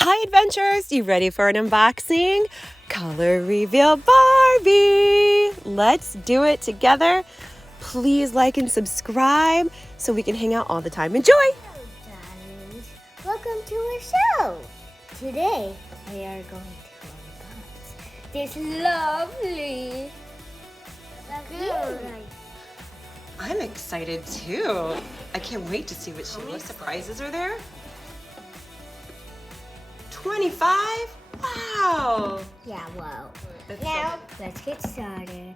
Hi adventurers, you ready for an unboxing? Color reveal Barbie! Let's do it together. Please like and subscribe so we can hang out all the time. Enjoy! Hello, darlings. Welcome to our show. Today, we are going to unbox this lovely lagoon. I'm excited too. I can't wait to see what surprises are there. 25? Wow! Yeah, well. That's Now, let's get started.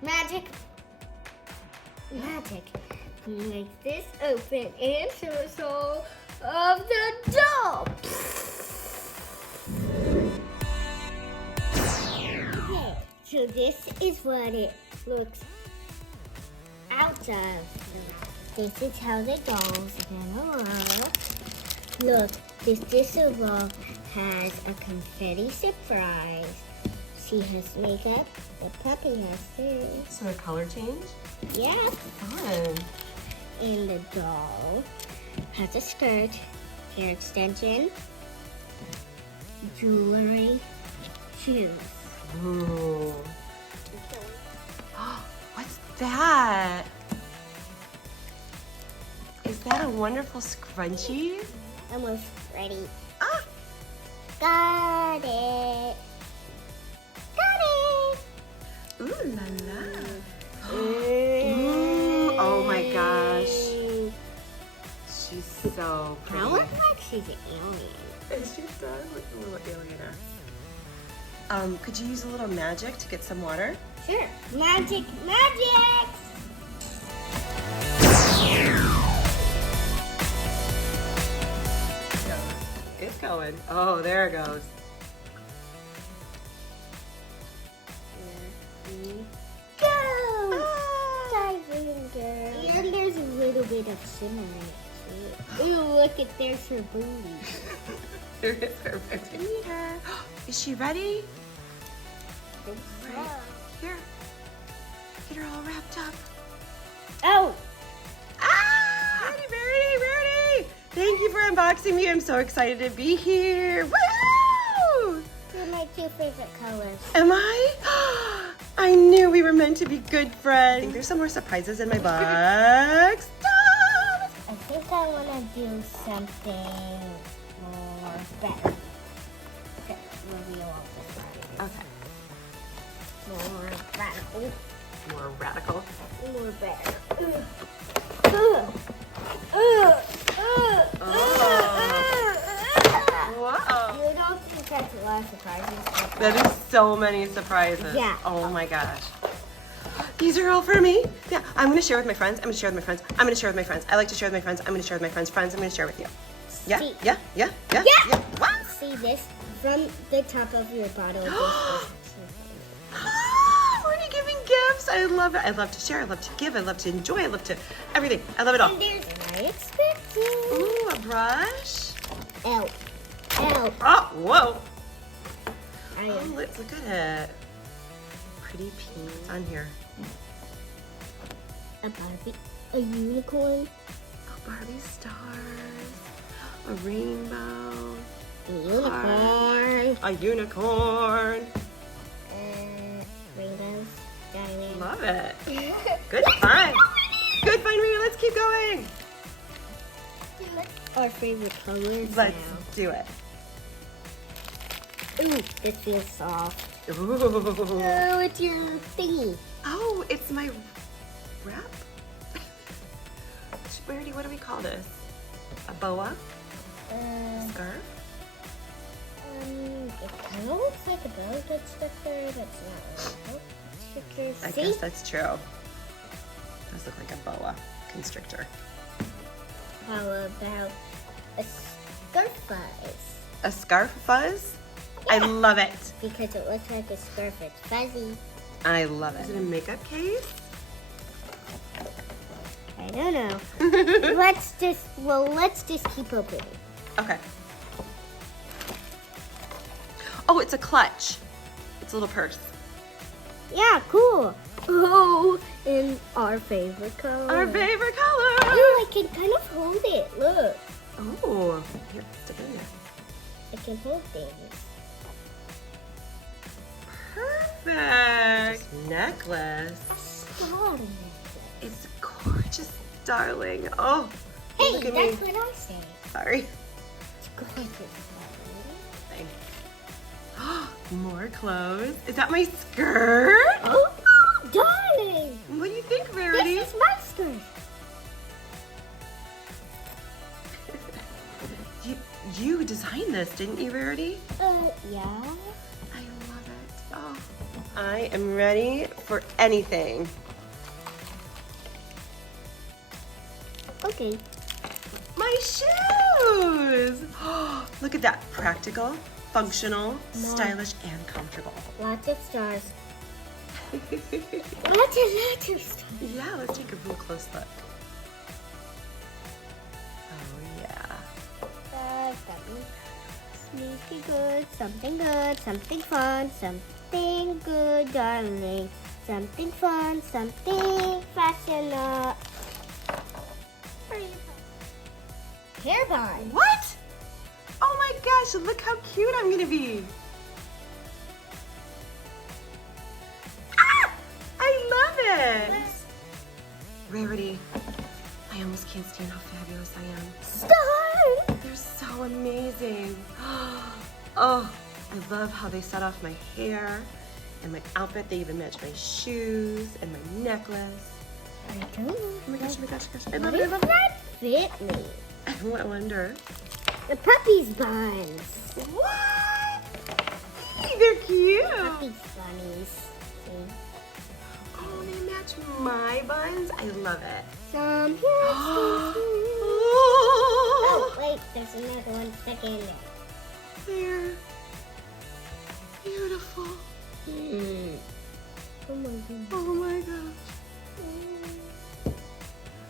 Magic. Make this open and show us all of the doll. Okay, so this is what it looks out of. This is how the doll's gonna look. Look, this dissolve has a confetti surprise. She has makeup, the puppy has too. So a color change? Yeah. Fun. And the doll has a skirt, hair extension, jewelry, shoes. Ooh. What's that? Is that a wonderful scrunchie? Almost ready. Ah! Got it. Got it. Ooh la la. Ooh, oh my gosh. She's so I pretty. look like she's an alien. She does look a little alien. Could you use a little magic to get some water? Sure. Magic. It's going. Oh, there it goes. Go! Ah. Dive in, girl. And there's a little bit of shimmer in it, too. Ooh, look at there's her booty. There is her to meet her. Is she ready? Right here. Get her all wrapped up. Oh! Ah! Rarity! Thank you for unboxing me. I'm so excited to be here. Woo! They're my two favorite colors. Am I? I knew we were meant to be good friends. I think there's some more surprises in my box. Stop! I think I want to do something more better. Okay, reveal all the Okay. more radical. More radical. More better. Whoa. You don't think that's a lot of surprises? That is so many surprises. Yeah. Oh my gosh. These are all for me. Yeah, I'm gonna share with my friends. I'm gonna share with my friends. I'm gonna share with my friends. I like to share with my friends. I'm gonna share with my friends. Friends, I'm gonna share with you. Yeah, See- yeah. What? See this from the top of your bottle. Already giving gifts. I love it. I love to share. I love to give. I love to enjoy. I love to everything. I love it all. And there's what I expected. Ooh, a brush. Ow. Oh, whoa. I Oh, am let's look at it. Pretty pink on here. a Barbie, a unicorn, Oh, Barbie stars. A rainbow. a unicorn, A unicorn. rainbows, diamonds. Love it. Good find. Good find, Rita. Let's keep going. Our favorite colors Let's now. do it. Ooh, this feels soft. Ooh. Oh, it's your thingy. Oh, it's my wrap. Rarity, what do we call this? A boa? Scarf? It kind of looks like a bow that's stuck there. That's not a bow sticker. I See? guess that's true. Does look like a boa constrictor. How about a scarf fuzz? A scarf fuzz? I Yeah. love it. Because it looks like a scarf. It's fuzzy. I love it. Is it a makeup case? I don't know. let's just keep opening. Okay. Oh, it's a clutch. It's a little purse. Yeah, cool. Oh, and our favorite color. Our favorite color. Oh, I can kind of hold it. Look. Oh, here, stick it in there. I can hold things. Perfect necklace. A star necklace. It's gorgeous, darling. Oh, Hey, look at that's me. what I say. Sorry. It's gorgeous, darling. Thanks. More clothes. Is that my skirt? Oh, darling! What do you think, Rarity? This is my skirt. You designed this, didn't you, Rarity? Yeah. I love it. Oh, I am ready for anything. Okay. My shoes! Look at that. Practical, functional, stylish, and comfortable. Lots of stars. Lots of stars. Yeah, let's take a real close look. Oh, yeah. Sneaky good, something fun, something good, darling. Something fun, something fashionable. Hair bond. What? Oh my gosh, look how cute I'm gonna be. Ah! I love it. Rarity, I almost can't stand how fabulous I am. Star! They're so amazing. Oh, I love how they set off my hair and my outfit. They even match my shoes and my necklace. I don't know. Oh my gosh, oh my gosh, oh my gosh. I What love it, I does love it. that fit me? I wonder. The puppy's buns. What? They're cute. Puppy's bunnies. See? Oh, they match my buns. I love it. Some Oh, Oh, wait, there's another one stuck in there. they're beautiful. Oh my goodness. Oh my gosh.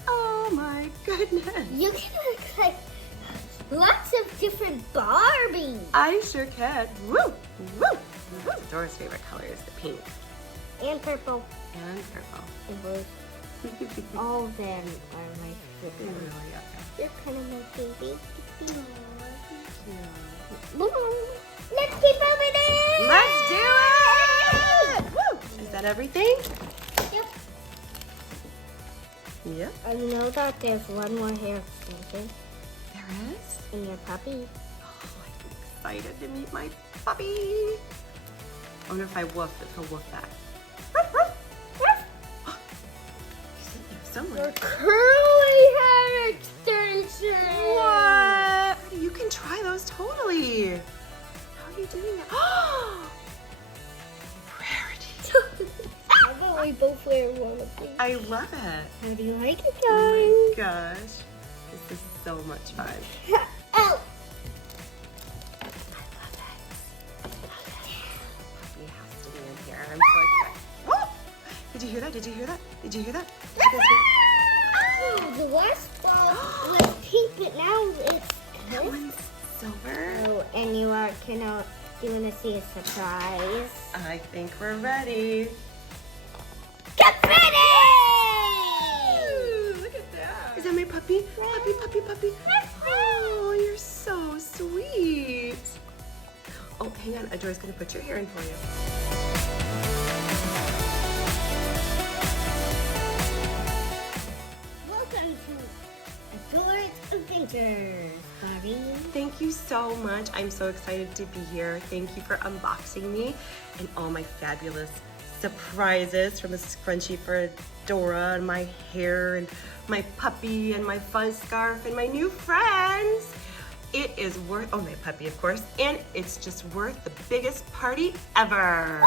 Oh my goodness. You can look like lots of different Barbies. I sure can. Woo! Woo! Woo! Dora's favorite color is the pink And purple. and purple. And blue. All of them are my They favorite. really are. They're kind of my baby. Cute. Let's keep moving it. Let's do it! Woo! Is that everything? Yep. Yep. I know that there's one more hair extension There is. in your puppy. Oh, I'm excited to meet my puppy. I wonder if I woof, if he'll woof back. He's in there somewhere. Curly hair extension. What? You can try those totally. How are you doing that? Rarity. How about we both wear one of these? I love it. How do you like it, Oh guys? my gosh. This is so much fun. Oh! I love it. Puppy has to be in here. I'm so excited. Whoa! Did you hear that? Did you hear that? Did you hear that? Did you guys hear- Oh, the last ball was pink, but now it's That one's silver. Oh, and you want to see a surprise? I think we're ready. Get ready! Ooh, look at that. Is that my puppy? Puppy, puppy, puppy. Oh, you're so sweet. Oh, hang on. Adora's going to put your hair in for you. Welcome to Adora's Adventures, Barbie. Thank you so much. I'm so excited to be here. Thank you for unboxing me and all my fabulous surprises, from the scrunchie for Adora and my hair and my puppy and my fun scarf and my new friends. It is worth, oh, my puppy, of course, and it's just worth the biggest party ever.